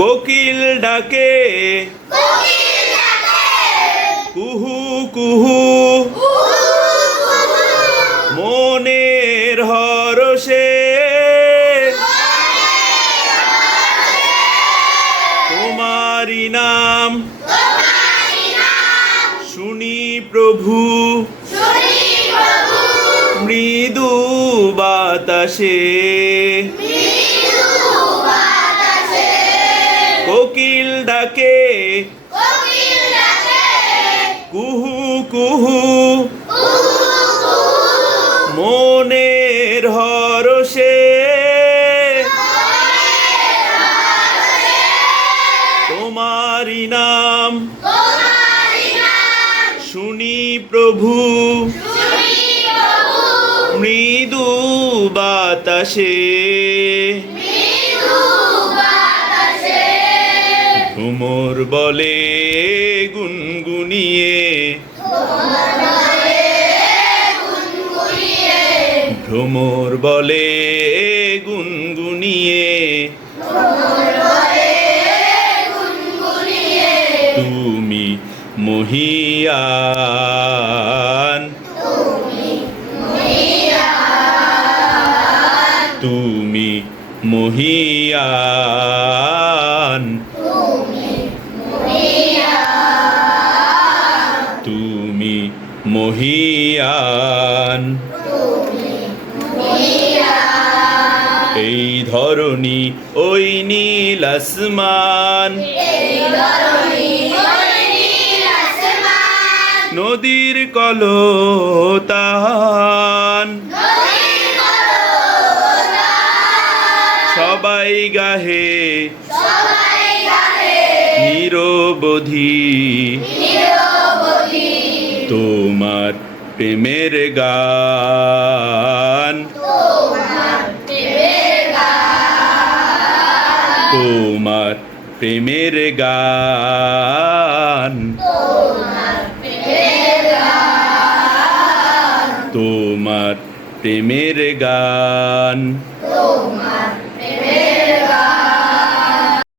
কোকিল ডাকে কুহু কুহু মনের হরষে তোমারি নাম শুনি প্রভু মৃদু বাতাসে কোকিল ডাকে কুহু কুহু মনের হরষে তোমারি নাম শুনি প্রভু মৃদু বাতাসে ভ্রমর বলে গুনগুনিয়ে ভ্রমর বলে গুনগুনিয়ে তুমি মহিয়ান তুমি মহিয়ান তুমি মহিয়ান এই ধরণী ওই নীল আসমান নদীর কলতান সবাই গাহে নিরবধি তোমার প্রেমের গান তোমার প্রেমের গান তোমার প্রেমের গান